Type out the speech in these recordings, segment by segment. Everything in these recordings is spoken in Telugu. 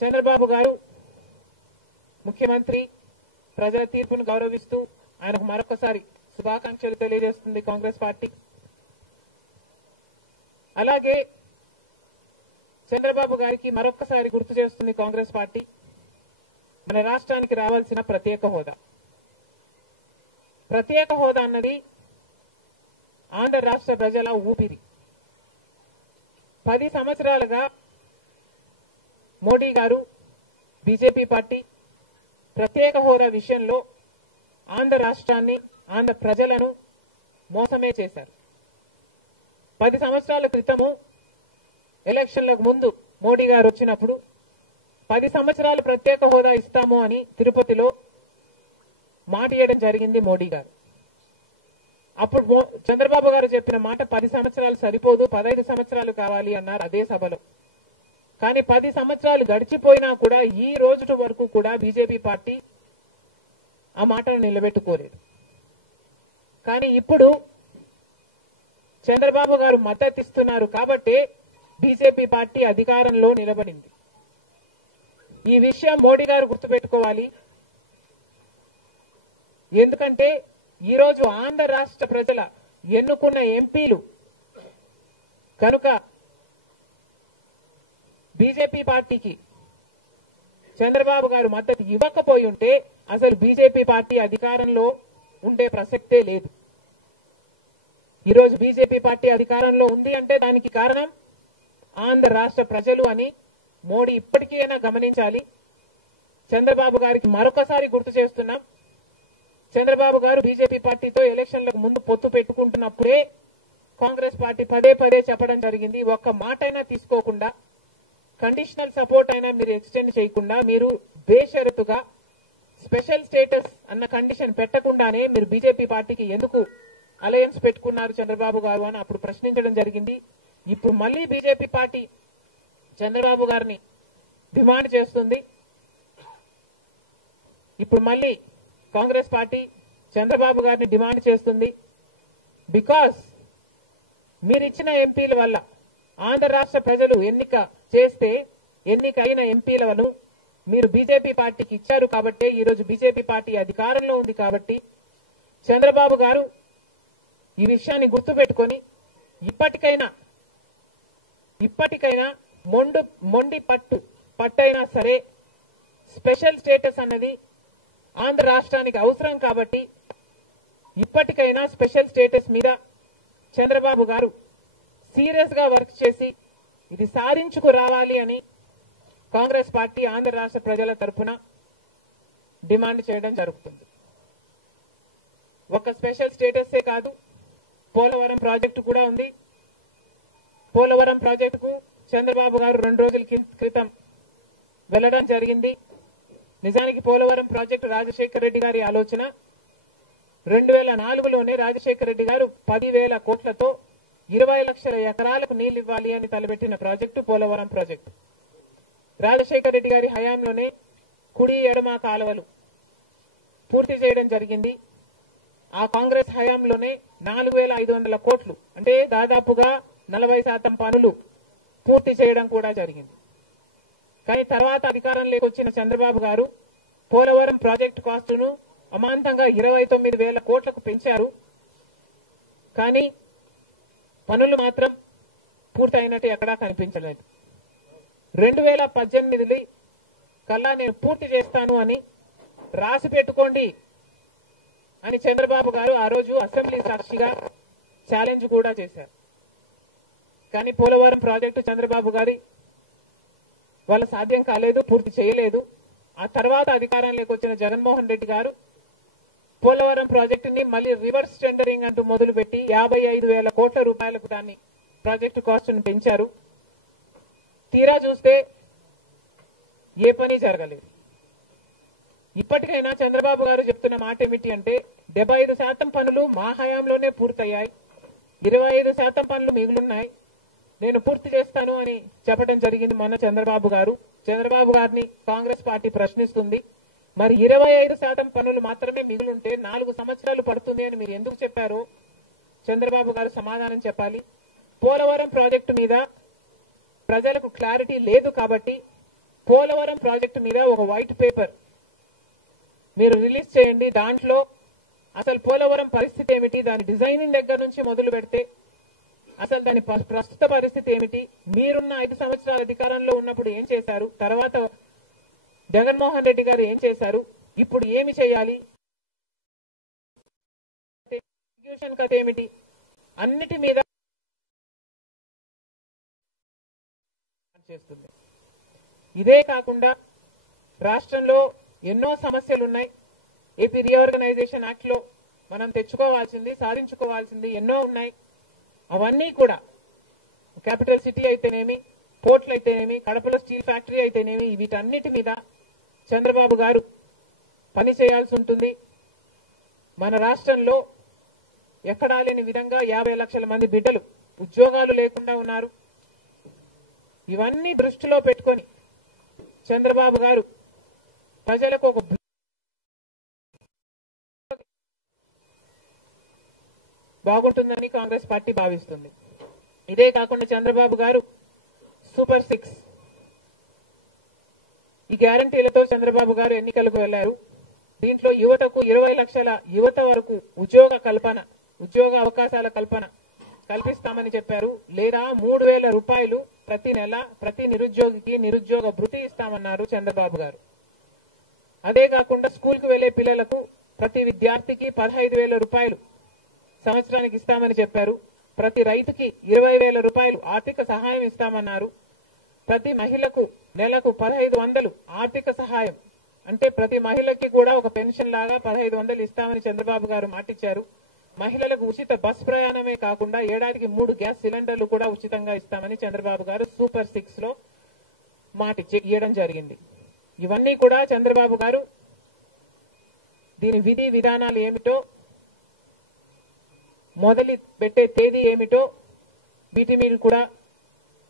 చంద్రబాబు గారు ముఖ్యమంత్రి ప్రజల తీర్పును గౌరవిస్తూ ఆయనకు మరొకసారి శుభాకాంక్షలు తెలియజేస్తుంది కాంగ్రెస్ పార్టీ. అలాగే చంద్రబాబు గారికి మరొకసారి గుర్తు చేస్తుంది కాంగ్రెస్ పార్టీ మన రాష్ట్రానికి రావాల్సిన ప్రత్యేక హోదా. ప్రత్యేక హోదా అన్నది ఆంధ్ర రాష్ట్ర ప్రజల ఊపిరి. 10 సంవత్సరాలుగా మోడీ గారు బీజేపీ పార్టీ ప్రత్యేక హోదా విషయంలో ఆంధ్ర రాష్ట్రాన్ని ఆంధ్ర ప్రజలను మోసమే చేశారు. 10 సంవత్సరాల క్రితము ఎలక్షన్లకు ముందు మోడీ గారు వచ్చినప్పుడు 10 సంవత్సరాలు ప్రత్యేక హోదా ఇస్తాము అని తిరుపతిలో మాట ఇవ్వడం జరిగింది మోడీ గారు. అప్పుడు చంద్రబాబు గారు చెప్పిన మాట 10 సంవత్సరాలు సరిపోదు, 15 సంవత్సరాలు కావాలి అన్నారు అదే సభలో. కానీ 10 సంవత్సరాలు గడిచిపోయినా కూడా ఈ రోజు వరకు కూడా బీజేపీ పార్టీ ఆ మాటను నిలబెట్టుకోలేదు. కానీ ఇప్పుడు చంద్రబాబు గారు మద్దతు ఇస్తున్నారు కాబట్టి బీజేపీ పార్టీ అధికారంలో నిలబడింది. ఈ విషయం మోడీ గారు గుర్తుపెట్టుకోవాలి. ఎందుకంటే ఈరోజు ఆంధ్ర రాష్ట్ర ప్రజల ఎన్నుకున్న ఎంపీలు కనుక బీజేపీ పార్టీకి చంద్రబాబు గారు మద్దతు ఇవ్వకపోయి ఉంటే అసలు బీజేపీ పార్టీ అధికారంలో ఉండే ప్రసక్తే లేదు. ఈరోజు బీజేపీ పార్టీ అధికారంలో ఉంది అంటే దానికి కారణం ఆంధ్ర రాష్ట్ర ప్రజలు అని మోడీ ఇప్పటికైనా గమనించాలి. చంద్రబాబు గారికి మరొకసారి గుర్తు చేస్తున్నాం. చంద్రబాబు గారు బీజేపీ పార్టీతో ఎలక్షన్లకు ముందు పొత్తు పెట్టుకుంటున్నప్పుడే కాంగ్రెస్ పార్టీ పదే పదే చెప్పడం జరిగింది. ఒక్క మాట అయినా తీసుకోకుండా, కండిషనల్ సపోర్ట్ అయినా మీరు ఎక్స్టెండ్ చేయకుండా, మీరు బేషరతుగా స్పెషల్ స్టేటస్ అన్న కండిషన్ పెట్టకుండానే మీరు బీజేపీ పార్టీకి ఎందుకు అలయన్స్ పెట్టుకున్నారు చంద్రబాబు గారు అని అప్పుడు ప్రశ్నించడం జరిగింది. ఇప్పుడు మళ్ళీ బీజేపీ పార్టీ చంద్రబాబు గారిని డిమాండ్ చేస్తుంది. ఇప్పుడు మళ్ళీ కాంగ్రెస్ పార్టీ చంద్రబాబు గారిని డిమాండ్ చేస్తుంది. బికాస్ మీరిచ్చిన ఎంపీల వల్ల ఆంధ్ర రాష్ట్ర ప్రజలు ఎన్నికైన ఎంపీలను మీరు బీజేపీ పార్టీకి ఇచ్చారు కాబట్టి ఈరోజు బీజేపీ పార్టీ అధికారంలో ఉంది కాబట్టి చంద్రబాబు గారు ఈ విషయాన్ని గుర్తుపెట్టుకొని ఇప్పటికైనా మొండి పట్టైనా సరే స్పెషల్ స్టేటస్ అన్నది ఆంధ్ర రాష్ట్రానికి అవసరం కాబట్టి ఇప్పటికైనా స్పెషల్ స్టేటస్ మీద చంద్రబాబు గారు సీరియస్ గా వర్క్ చేసి ఇది సాధించుకు రావాలి అని కాంగ్రెస్ పార్టీ ఆంధ్ర రాష్ట్ర ప్రజల తరఫున డిమాండ్ చేయడం జరుగుతుంది. ఒక స్పెషల్ స్టేటసే కాదు, పోలవరం ప్రాజెక్టు కూడా ఉంది. పోలవరం ప్రాజెక్టుకు చంద్రబాబు గారు 2 రోజుల క్రితం వెళ్లడం జరిగింది. నిజానికి పోలవరం ప్రాజెక్టు రాజశేఖర రెడ్డి గారి ఆలోచన. 2004లోనే రాజశేఖర రెడ్డి గారు 10,000 కోట్లతో 20 లక్షల ఎకరాలకు నీళ్లు ఇవ్వాలి అని తలపెట్టిన ప్రాజెక్టు పోలవరం ప్రాజెక్టు. రాజశేఖర రెడ్డి గారి హయాంలోనే కుడి ఎడమ కాలువలు పూర్తి చేయడం జరిగింది. ఆ కాంగ్రెస్ హయాంలోనే 4,500 కోట్లు అంటే దాదాపుగా 40% పనులు పూర్తి చేయడం కూడా జరిగింది. కానీ తర్వాత అధికారంలోకి వచ్చిన చంద్రబాబు గారు పోలవరం ప్రాజెక్టు కాస్టును అమాంతంగా 29,000 కోట్లకు పెంచారు. కానీ పనులు మాత్రం పూర్తయినట్టు ఎక్కడా కనిపించలేదు. 2018 కల్లా నేను పూర్తి చేస్తాను అని రాసి పెట్టుకోండి అని చంద్రబాబు గారు ఆ రోజు అసెంబ్లీ సాక్షిగా ఛాలెంజ్ కూడా చేశారు. కానీ పోలవరం ప్రాజెక్టు చంద్రబాబు గారి వాళ్ళ సాధ్యం కాలేదు, పూర్తి చేయలేదు. ఆ తర్వాత అధికారంలోకి వచ్చిన జగన్మోహన్ రెడ్డి గారు పోలవరం ప్రాజెక్టుని మళ్ళీ రివర్స్ టెండరింగ్ అంటూ మొదలుపెట్టి 55,000 కోట్ల రూపాయలకు దాన్ని ప్రాజెక్టు కాస్టును పెంచారు. తీరా చూస్తే ఏ పని జరగలేదు. ఇప్పటికైనా చంద్రబాబు గారు చెప్తున్న మాట ఏమిటి అంటే 75% పనులు మా హయాంలోనే పూర్తయ్యాయి, 25% పనులు మిగులున్నాయి, నేను పూర్తి చేస్తాను అని చెప్పడం జరిగింది మొన్న చంద్రబాబు గారు. చంద్రబాబు గారిని కాంగ్రెస్ పార్టీ ప్రశ్నిస్తుంది. మరి 25% పనులు మాత్రమే మిగులుంటే 4 సంవత్సరాలు పడుతుంది అని మీరు ఎందుకు చెప్పారో చంద్రబాబు గారు సమాధానం చెప్పాలి. పోలవరం ప్రాజెక్టు మీద ప్రజలకు క్లారిటీ లేదు కాబట్టి పోలవరం ప్రాజెక్టు మీద ఒక వైట్ పేపర్ మీరు రిలీజ్ చేయండి. దాంట్లో అసలు పోలవరం పరిస్థితి ఏమిటి, దాని డిజైనింగ్ దగ్గర నుంచి మొదలు పెడితే అసలు దాని ప్రస్తుత పరిస్థితి ఏమిటి, మీరున్న 5 సంవత్సరాల అధికారంలో ఉన్నప్పుడు ఏం చేశారు, తర్వాత జగన్మోహన్ రెడ్డి గారు ఏం చేశారు, ఇప్పుడు ఏమి చేయాలి, కథ ఏమిటి, అన్నిటి మీద చేస్తుంది. ఇదే కాకుండా రాష్ట్రంలో ఎన్నో సమస్యలు ఉన్నాయి. ఏపీ రీఆర్గనైజేషన్ యాక్ట్ లో మనం తెచ్చుకోవాల్సింది, సాధించుకోవాల్సింది ఎన్నో ఉన్నాయి. అవన్నీ కూడా క్యాపిటల్ సిటీ అయితేనేమి, పోర్ట్లు అయితేనేమి, కడపలో స్టీల్ ఫ్యాక్టరీ అయితేనేమి, వీటన్నిటి మీద చంద్రబాబు గారు పని చేయాల్సి ఉంటుంది. మన రాష్ట్రంలో ఎక్కడా లేని విధంగా 50 లక్షల మంది బిడ్డలు ఉద్యోగాలు లేకుండా ఉన్నారు. ఇవన్నీ దృష్టిలో పెట్టుకొని చంద్రబాబు గారు ప్రజలకు ఒక బాగుంటుందని కాంగ్రెస్ పార్టీ భావిస్తుంది. ఇదే కాకుండా చంద్రబాబు గారు సూపర్ 6 ఈ గ్యారంటీలతో చంద్రబాబు గారు ఎన్నికలకు వెళ్లారు. దీంట్లో యువతకు 20 లక్షల యువత వరకు ఉద్యోగ అవకాశాల కల్పన కల్పిస్తామని చెప్పారు. లేదా 3,000 రూపాయలు ప్రతి నెల ప్రతి నిరుద్యోగికి నిరుద్యోగ భృతి ఇస్తామన్నారు చంద్రబాబు గారు. అదే కాకుండా స్కూల్ కు వెళ్లే పిల్లలకు ప్రతి విద్యార్థికి 15,000 రూపాయలు సంవత్సరానికి ఇస్తామని చెప్పారు. ప్రతి రైతుకి 20,000 రూపాయలు ఆర్థిక సహాయం ఇస్తామన్నారు. ప్రతి మహిళకు నెలకు 1,500 ఆర్థిక సహాయం, అంటే ప్రతి మహిళకి కూడా ఒక పెన్షన్ లాగా 1,500 ఇస్తామని చంద్రబాబు గారు మాటిచ్చారు. మహిళలకు ఉచిత బస్ ప్రయాణమే కాకుండా ఏడాదికి 3 గ్యాస్ సిలిండర్లు కూడా ఉచితంగా ఇస్తామని చంద్రబాబు గారు సూపర్ 6 లో ఇవ్వడం జరిగింది. ఇవన్నీ కూడా చంద్రబాబు గారు దీని విధి విధానాలు ఏమిటో, మొదలు పెట్టే తేదీ ఏమిటో వీటి మీద కూడా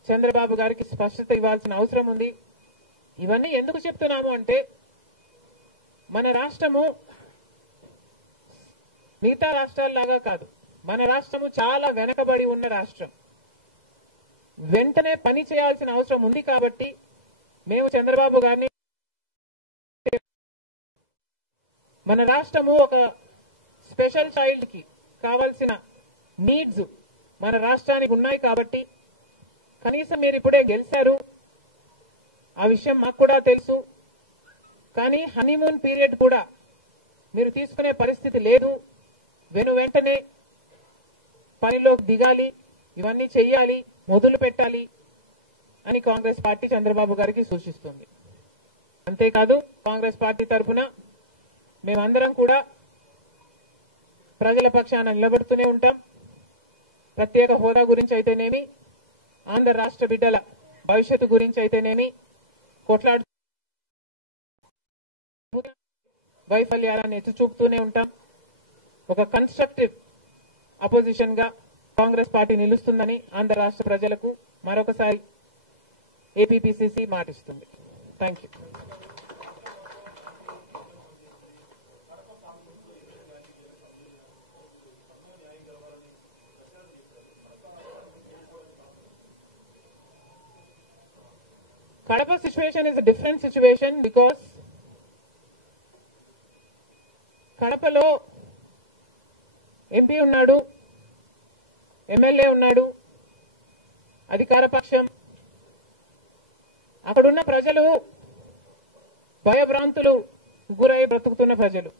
చంద్రబాబు గారికి స్పష్టత ఇవ్వాల్సిన అవసరం ఉంది. ఇవన్నీ ఎందుకు చెప్తున్నాము అంటే మన రాష్ట్రము మిగతా రాష్ట్రాల్లాగా కాదు. మన రాష్ట్రము చాలా వెనకబడి ఉన్న రాష్ట్రం. వెంటనే పని చేయాల్సిన అవసరం ఉంది కాబట్టి మేము చంద్రబాబు గారిని మన రాష్ట్రము ఒక స్పెషల్ చైల్డ్ కి కావాల్సిన నీడ్స్ మన రాష్ట్రానికి ఉన్నాయి కాబట్టి కనీసం మీరు ఇప్పుడే గెలిచారు, ఆ విషయం మాకు కూడా తెలుసు. కానీ హనీమూన్ పీరియడ్ కూడా మీరు తీసుకునే పరిస్థితి లేదు. వెంటనే పనిలోకి దిగాలి, ఇవన్నీ చెయ్యాలి, మొదలు పెట్టాలి అని కాంగ్రెస్ పార్టీ చంద్రబాబు గారికి సూచిస్తుంది. అంతేకాదు కాంగ్రెస్ పార్టీ తరఫున మేమందరం కూడా ప్రజల పక్షాన నిలబడుతూనే ఉంటాం. ప్రత్యేక హోదా గురించి అయితేనేమి, ఆంధ్ర రాష్ట్ర బిడ్డల భవిష్యత్తు గురించి అయితేనేమి కొట్లాడు వైఫల్యాలను ఎత్తి చూపుతూనే ఉంటాం. ఒక కన్స్ట్రక్టివ్ అపోజిషన్ గా కాంగ్రెస్ పార్టీ నిలుస్తుందని ఆంధ్ర రాష్ట్ర ప్రజలకు మరొకసారి ఏపీపీసీసీ మాటిస్తుంది. Thank you. Kadapa situation is a different situation because కడపలో ఎంపీ ఉన్నాడు, ఎమ్మెల్యే ఉన్నాడు, అధికార పక్షం. అక్కడున్న ప్రజలు భయభ్రాంతులు గురై బ్రతుకుతున్న ప్రజలు.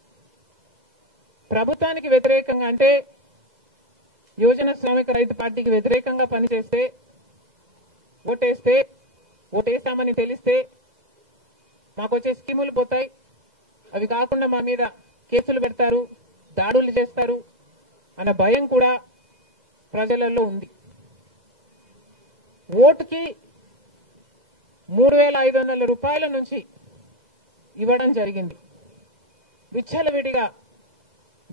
ప్రభుత్వానికి వ్యతిరేకంగా అంటే యువజన శ్రామిక రైతు పార్టీకి వ్యతిరేకంగా పనిచేస్తే, ఓటేస్తామని తెలిస్తే మాకు వచ్చే స్కీములు పోతాయి, అవి కాకుండా మా మీద కేసులు పెడతారు, దాడులు చేస్తారు అన్న భయం కూడా ప్రజలలో ఉంది. ఓటుకి 3,500 రూపాయల నుంచి ఇవ్వడం జరిగింది. విచ్చలవిడిగా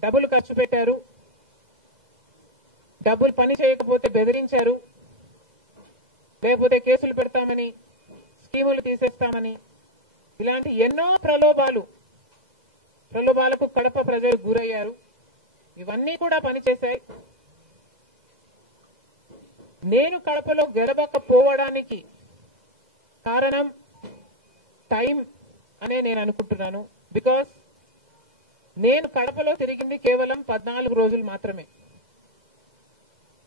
డబ్బులు ఖర్చు పెట్టారు, డబ్బులు పని చేయకపోతే బెదిరించారు, లేకపోతే కేసులు పెడతామని, స్కీములు తీసేస్తామని, ఇలాంటి ఎన్నో ప్రలోభాలకు కడప ప్రజలు గురయ్యారు. ఇవన్నీ కూడా పనిచేశాయి. నేను కడపలో గెలవకపోవడానికి కారణం టైం అనే నేను అనుకుంటున్నాను. బికాస్ నేను కడపలో తిరిగింది కేవలం 14 రోజులు మాత్రమే.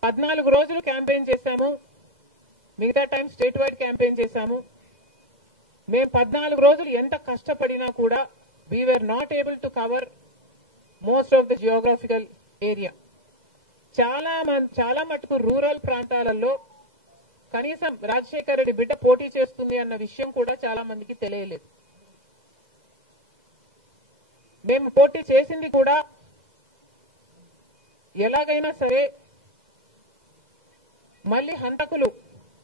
14 రోజులు క్యాంపెయిన్ చేశాము. మిగతా టైం స్టేట్ వైడ్ క్యాంపెయిన్ చేశాము. మేము 14 రోజులు ఎంత కష్టపడినా కూడా we were not able to cover most of the geographical area. చాలా మటుకు రూరల్ ప్రాంతాలలో కనీసం రాజశేఖర రెడ్డి బిడ్డ పోటీ చేస్తుంది అన్న విషయం కూడా చాలా మందికి తెలియలేదు. మేము పోటీ చేసింది కూడా ఎలాగైనా సరే మళ్ళీ హంతకులు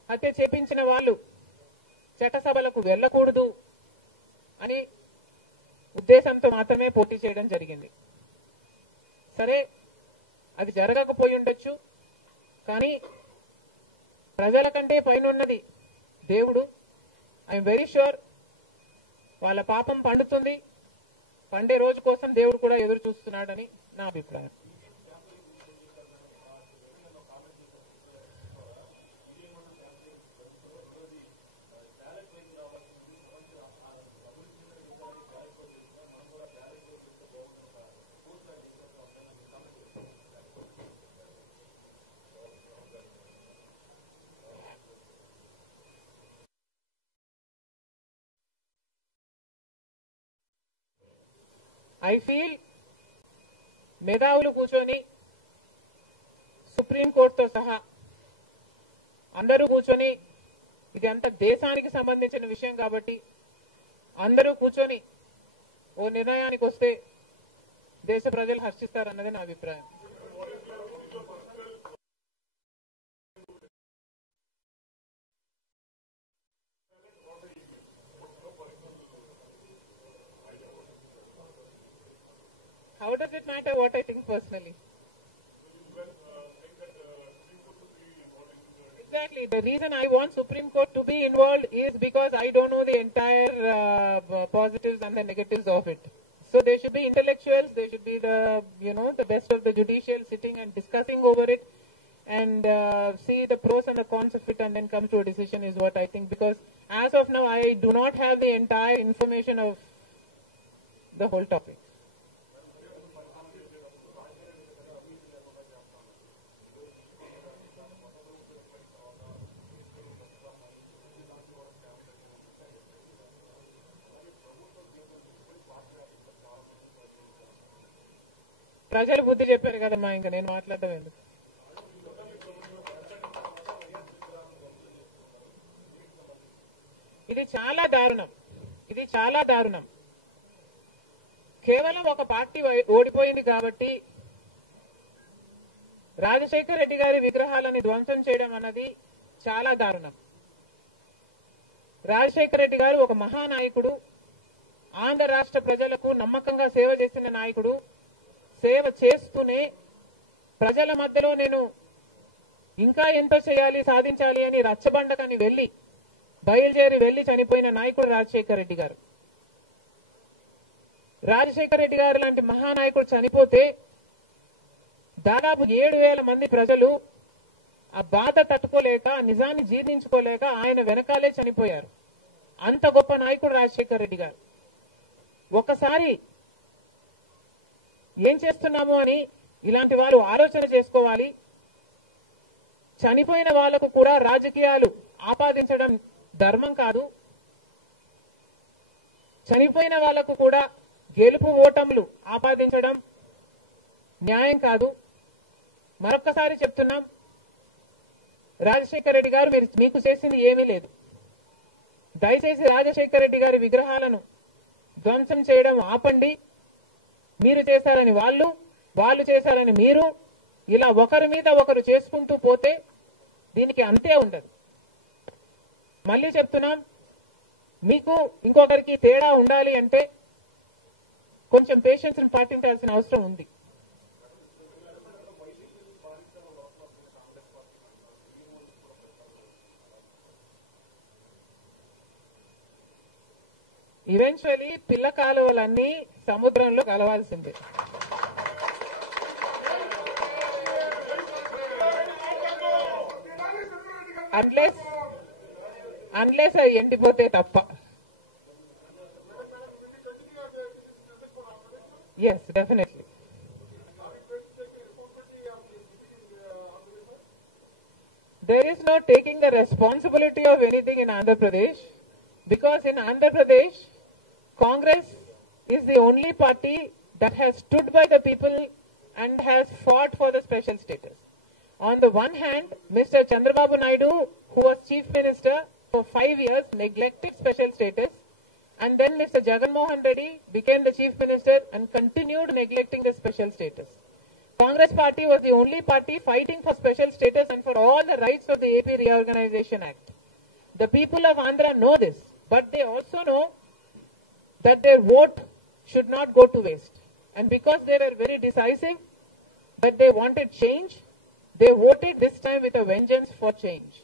హత్య చేపించిన వాళ్ళు చట్టసభలకు వెళ్ళకూడదు అని ఉద్దేశంతో మాత్రమే పోటీ చేయడం జరిగింది. సరే, అది జరగకపోయి ఉండొచ్చు. కానీ ప్రజల కంటే పైన ఉన్నది దేవుడు. ఐఎమ్ వెరీ ష్యూర్ వాళ్ళ పాపం పండుతుంది. పండే రోజు కోసం దేవుడు కూడా ఎదురు చూస్తున్నాడని నా అభిప్రాయం. ఐ ఫీల్ మేధావులు కూర్చొని సుప్రీంకోర్టుతో సహా అందరూ కూర్చొని, ఇది అంత దేశానికి సంబంధించిన విషయం కాబట్టి అందరూ కూర్చొని ఓ నిర్ణయానికి వస్తే దేశ ప్రజలు హర్షిస్తారన్నది నా అభిప్రాయం. How does it matter what I think personally? Exactly. The reason I want Supreme Court to be involved is because I don't know the entire positives and the negatives of it. So there should be intellectuals, there should be the best of the judicial sitting and discussing over it and see the pros and the cons of it and then come to a decision is what I think. Because as of now, I do not have the entire information of the whole topic. ప్రజలు బుద్ధి చెప్పారు కదమ్మా, ఇంకా నేను మాట్లాడటం ఎందుకు. ఇది చాలా దారుణం, ఇది చాలా దారుణం. కేవలం ఒక పార్టీ ఓడిపోయింది కాబట్టి రాజశేఖర రెడ్డి గారి విగ్రహాలని ధ్వంసం చేయడం అన్నది చాలా దారుణం. రాజశేఖర రెడ్డి గారు ఒక మహానాయకుడు, ఆంధ్ర రాష్ట్ర ప్రజలకు నమ్మకంగా సేవ చేసిన నాయకుడు. సేవ చేస్తూనే ప్రజల మధ్యలో నేను ఇంకా ఎంతో చేయాలి, సాధించాలి అని రచ్చబండకని బయలుదేరి వెళ్లి చనిపోయిన నాయకుడు రాజశేఖర రెడ్డి గారు. రాజశేఖర రెడ్డి గారు లాంటి మహానాయకుడు చనిపోతే దాదాపు 7,000 మంది ప్రజలు ఆ బాధ తట్టుకోలేక, నిజాన్ని జీర్ణించుకోలేక ఆయన వెనకాలే చనిపోయారు. అంత గొప్ప నాయకుడు రాజశేఖర రెడ్డి గారు. ఒకసారి ఏం చేస్తున్నాము అని ఇలాంటి వారు ఆలోచన చేసుకోవాలి. చనిపోయిన వాళ్లకు కూడా రాజకీయాలు ఆపాదించడం ధర్మం కాదు. చనిపోయిన వాళ్లకు కూడా గెలుపు ఓటములు ఆపాదించడం న్యాయం కాదు. మరొక్కసారి చెప్తున్నాం, రాజశేఖర రెడ్డి గారు మీకు చేసింది ఏమీ లేదు. దయచేసి రాజశేఖర రెడ్డి గారి విగ్రహాలను ధ్వంసం చేయడం ఆపండి. మీరు చేశారని వాళ్ళు చేశారని మీరు, ఇలా ఒకరి మీద ఒకరు చేసుకుంటూ పోతే దీనికి అంతే ఉండదు. మళ్ళీ చెప్తున్నాం, మీకు ఇంకొకరికి తేడా ఉండాలి అంటే కొంచెం పేషెన్స్ పాటించాల్సిన అవసరం ఉంది. ఈవెన్చువలీ పిల్ల కాలువలన్నీ సముద్రంలో కలవాల్సిందే. అన్లెస్ అవి ఎండిపోతే తప్ప. Yes, definitely. There is no taking the responsibility of anything in Andhra Pradesh, because in Andhra Pradesh, Congress is the only party that has stood by the people and has fought for the special status. On the one hand, Mr. Chandrababu Naidu, who was Chief Minister for 5 years, neglected special status, and then Mr. Jagan Mohan Reddy became the Chief Minister and continued neglecting the special status. Congress party was the only party fighting for special status and for all the rights of the AP Reorganization Act. The people of Andhra know this, but they also know that their vote should not go to waste. And because they were very decisive, that they wanted change, they voted this time with a vengeance for change.